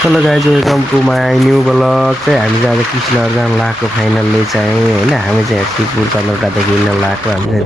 Hello guys welcome to my new blog चाहिँ हामी चाहिँ आज कृष्णहरू जान लागेको फाइनल्ली चाहिँ होइन हामी चाहिँ शिवपुर चन्द्रटादेखि हिँड्न लागेको हामी चाहिँ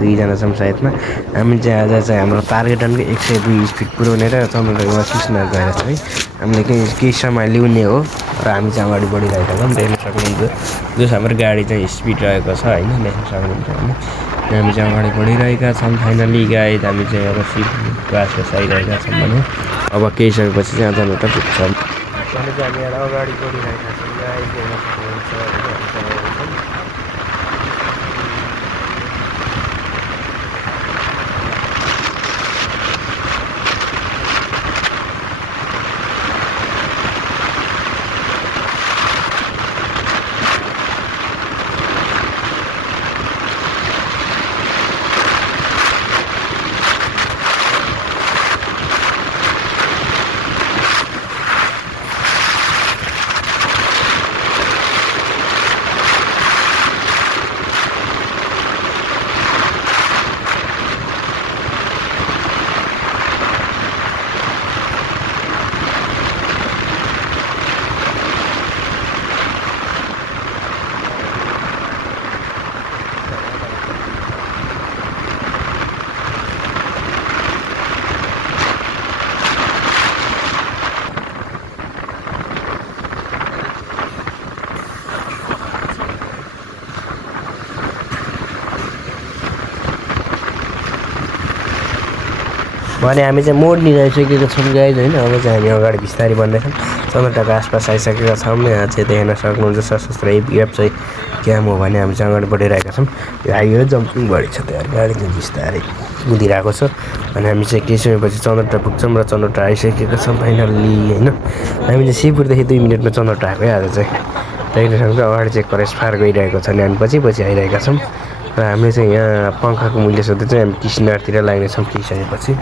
दुईजना छौँ सायदमा हामी चाहिँ आज चाहिँ हाम्रो टार्गेट भनेको 102 स्पिड पुऱ्याउने र चन्द्रटामा कृष्णहरू गएर चाहिँ हामीले केही समय ल्याउने हो र हामी चाहिँ अगाडि बढिरहेका छौँ देख्न सक्नुहुन्छ जस हाम्रो गाडी चाहिँ स्पिड रहेको छ होइन देख्न सक्नुहुन्छ होइन हामी चाहिँ अगाडि बढिरहेका छौँ फाइनल्ली गाइड हामी चाहिँ अब शिवपुरको आसपास आइरहेका छौँ भने अब केही सकेपछि चाहिँ चन्द्रटा पुग्छौँ अनि चाहिँ हामी यहाँ अगाडि बढिरहेका छौँ गाइड देख्न सक्नुहुन्छ होइन भने हामी चाहिँ मोड लिइसकेको छौँ गाइज होइन अब चाहिँ हामी अगाडि बिस्तारै बन्दैछौँ चन्द्रटाको आसपास आइसकेका छौँ यहाँ चाहिँ देख्न सक्नुहुन्छ सशस्त्र एपिएफ चाहिँ क्याम्प हो भने हामी चाहिँ अगाडि बढिरहेका छौँ यो हाइवे जम्पिङ बढी छ त्यहाँ गाडी चाहिँ बिस्तारै कुदिरहेको छ अनि हामी चाहिँ केही समयपछि चन्द्रटा पुग्छौँ र चन्द्रटा आइसकेका छौँ फाइनल्ली होइन हामी चाहिँ शिवपुरदेखि 2 मिनटमा चन्द्रटा आएको आज चाहिँ देख्न सक्नुहुन्छ अगाडि चाहिँ करेस फार गइरहेको छ अनि हामी पछि आइरहेका छौँ र हामीले चाहिँ यहाँ पङ्खाको मूल्य सोध्दै चाहिँ हामी कृष्णतिर लाग्नेछौँ केही समयपछि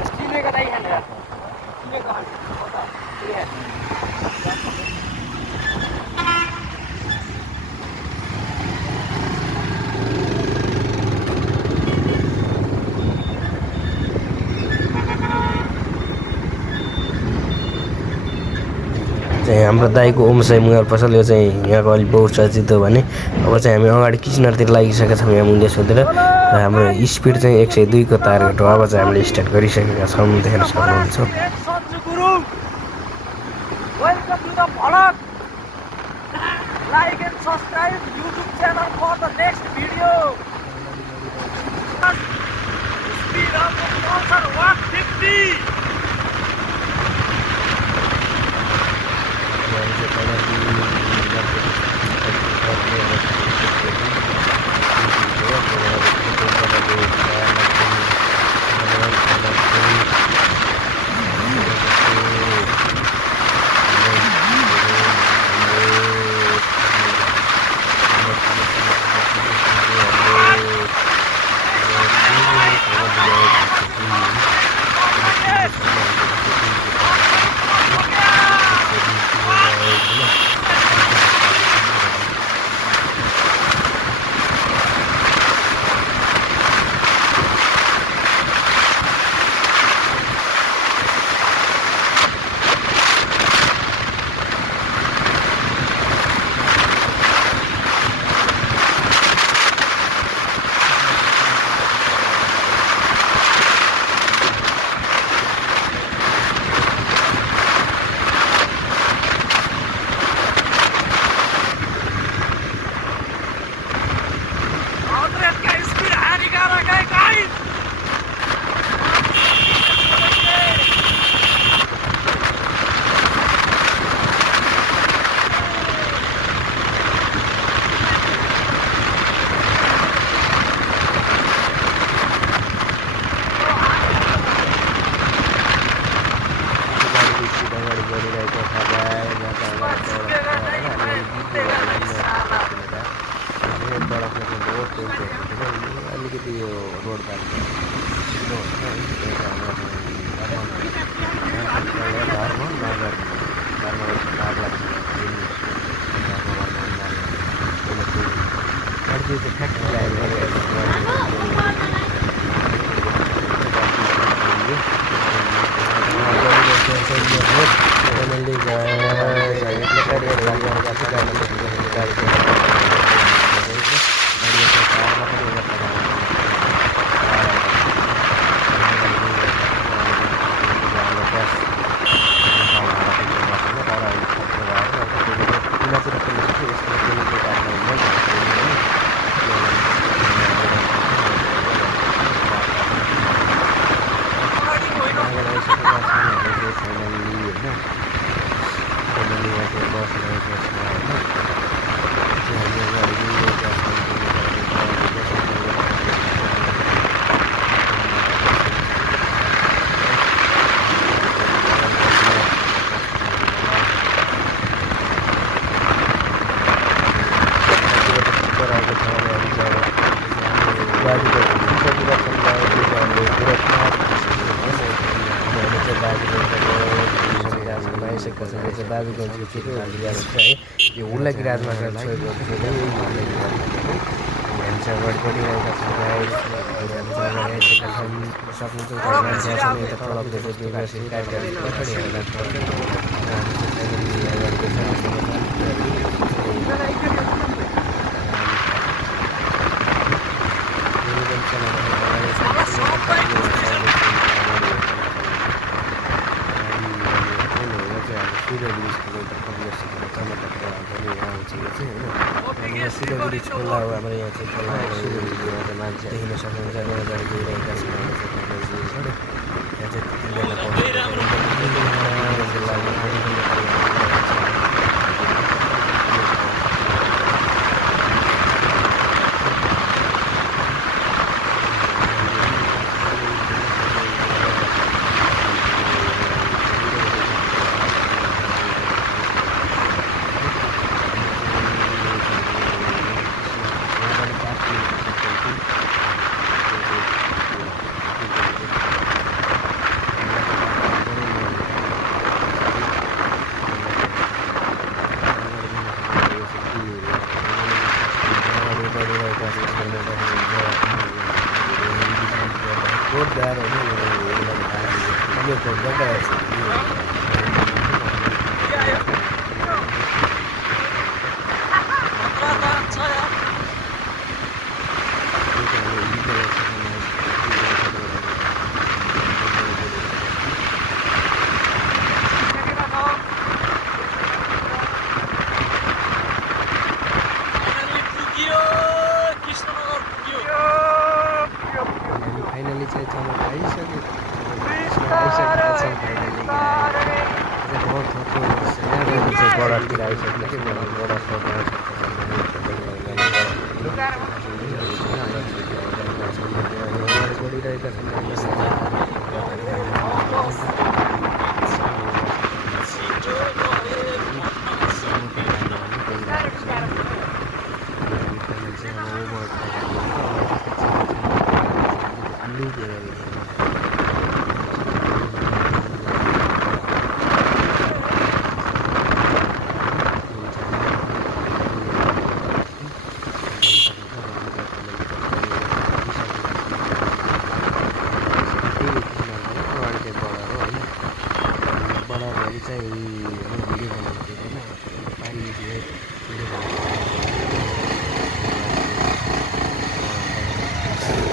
चाहिँ हाम्रो दाइको ओमसाई मुगार पसल यो चाहिँ यहाँको अलिक बहुचर्चित हो भने अब चाहिँ हामी अगाडि किचनरतिर लागिसकेका छौँ यहाँ मूल्य सोधेर र हाम्रो स्पिड चाहिँ 102 को टार्गेट हो अब चाहिँ हामीले स्टार्ट गरिसकेका छौँ देख्न सक्नुहुन्छ Like and subscribe YouTube channel for the next video. Speed up of Pulsar 150. अलिकति यो रोड बाटो यो हुल्लाकी राजमार्ग अगाडि बढिरहेका छौँ सिलगढी खोला हो हाम्रो यहाँ चाहिँ खोला मान्छे देखिन सक्नुहुन्छ अगाडि गइरहेका छौँ यहाँ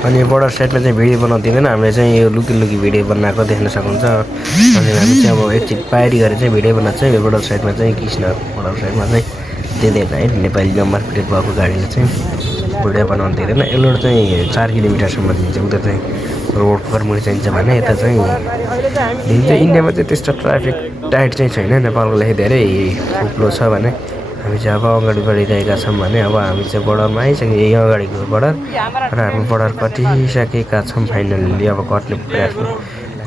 अनि बर्डर साइडमा चाहिँ भिडियो बनाउँदिनँ हामीले चाहिँ यो लुकी भिडियो बनाएको देख्न सक्नुहुन्छ अनि हामी चाहिँ अब एकचोटि पारी गरेर चाहिँ भिडियो बनाएको चाहिँ यो बर्डर साइडमा चाहिँ कृष्ण बर्डर साइडमा चाहिँ दिँदैन है नेपाली नम्बर प्लेट भएको गाडीले चाहिँ भिडियो बनाउनु दिँदैन यसबाट चाहिँ 4 किलोमिटरसम्म दिन्छ उता चाहिँ रोड फर्मुले चाहिन्छ भने यता चाहिँ दिन्छ इन्डियामा चाहिँ त्यस्तो ट्राफिक टाइट चाहिँ छैन नेपालको लागि धेरै ठुलो छ भने हामी चाहिँ अब अगाडि बढिरहेका छौँ भने अब हामी चाहिँ बर्डरमा आइसक्यो यही अगाडिको बर्डर र हामी बर्डर कटिसकेका छौँ फाइनल्ली अब कट्ने प्रयास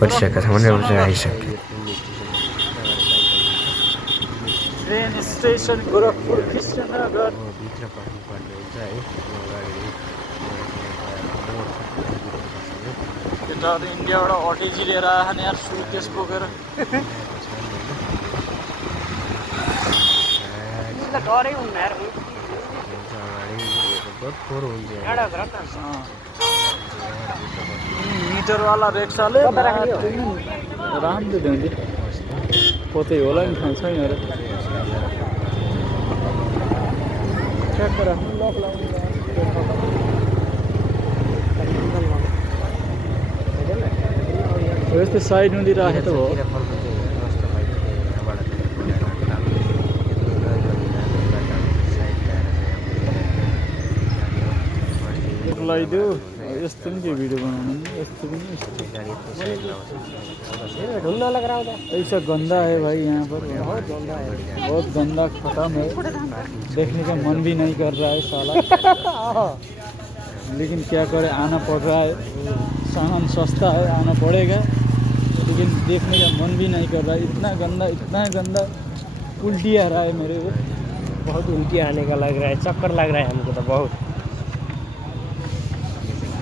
गरिसकेका छौँ भने अब चाहिँ आइसक्यो ट्रेन स्टेसन गोरखपुर कृष्णनगर भित्र पर्नुपर्ने हुन्छ है केटाहरू इन्डियाबाट अटेजी लिएर आएन यार सुटकेस बोकेर डरै हुन्न यार मिटरवाला रिक्साले राम्रो दिउँदै पोतै होला नि थाहा छैन र ठ्याक्क राख्नु लक लाउनु यस्तो साइड हुँदै राखे त हो लगाइदियो यस्तो पनि के भिडियो बनाउनु यस्तो पनि ढूंढना लग रहा होगा। ऐसा गंदा है भाई यहाँ पर बहुत गंदा है। बहुत गंदा खत्म है देखने का मन भी नहीं कर रहा है साला लेकिन क्या करे आना पड़ रहा है सामान सस्ता है आना पड़ेगा लेकिन देखने का मन भी नहीं कर रहा है इतना गंदा उल्टी आ रहा है मेरे को बहुत उल्टी आने का लग रहा है चक्कर लग रहा है हमको तो बहुत।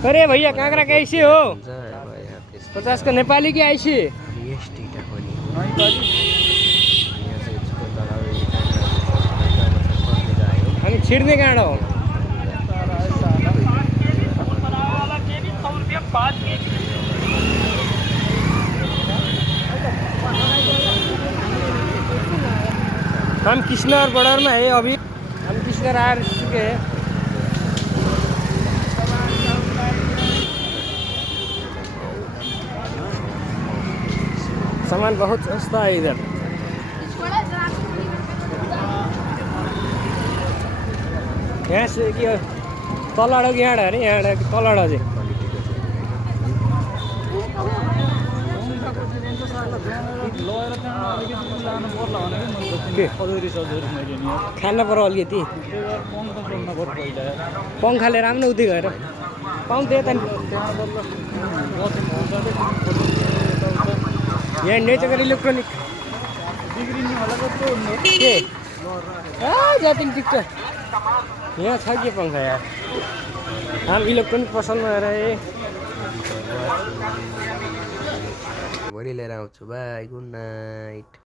अरे भैया काँक्रा कैसे हो 50 का नेपाली की ऐसी हामी छिड्ने काँडा हो हम किश्नर बॉर्डर में है अभी हम किश्नर आ चुके हैं। सामान बहुत सस्ता है इधर। यहाँ से कि तलडा कि यहाँ अरे यहाँ तलडा चाहिँ खाना पर्यो अलिकति पङ्खा लिएर आउनु उतै गएर पाउँथ्यो त यहाँ नेचर इलेक्ट्रोनिक के जाति टिक्छ यहाँ छ के पंखा यार हम इलेक्ट्रोनिक पसल में रहे भोलि लिएर आउँछु बाई गुड नाइट।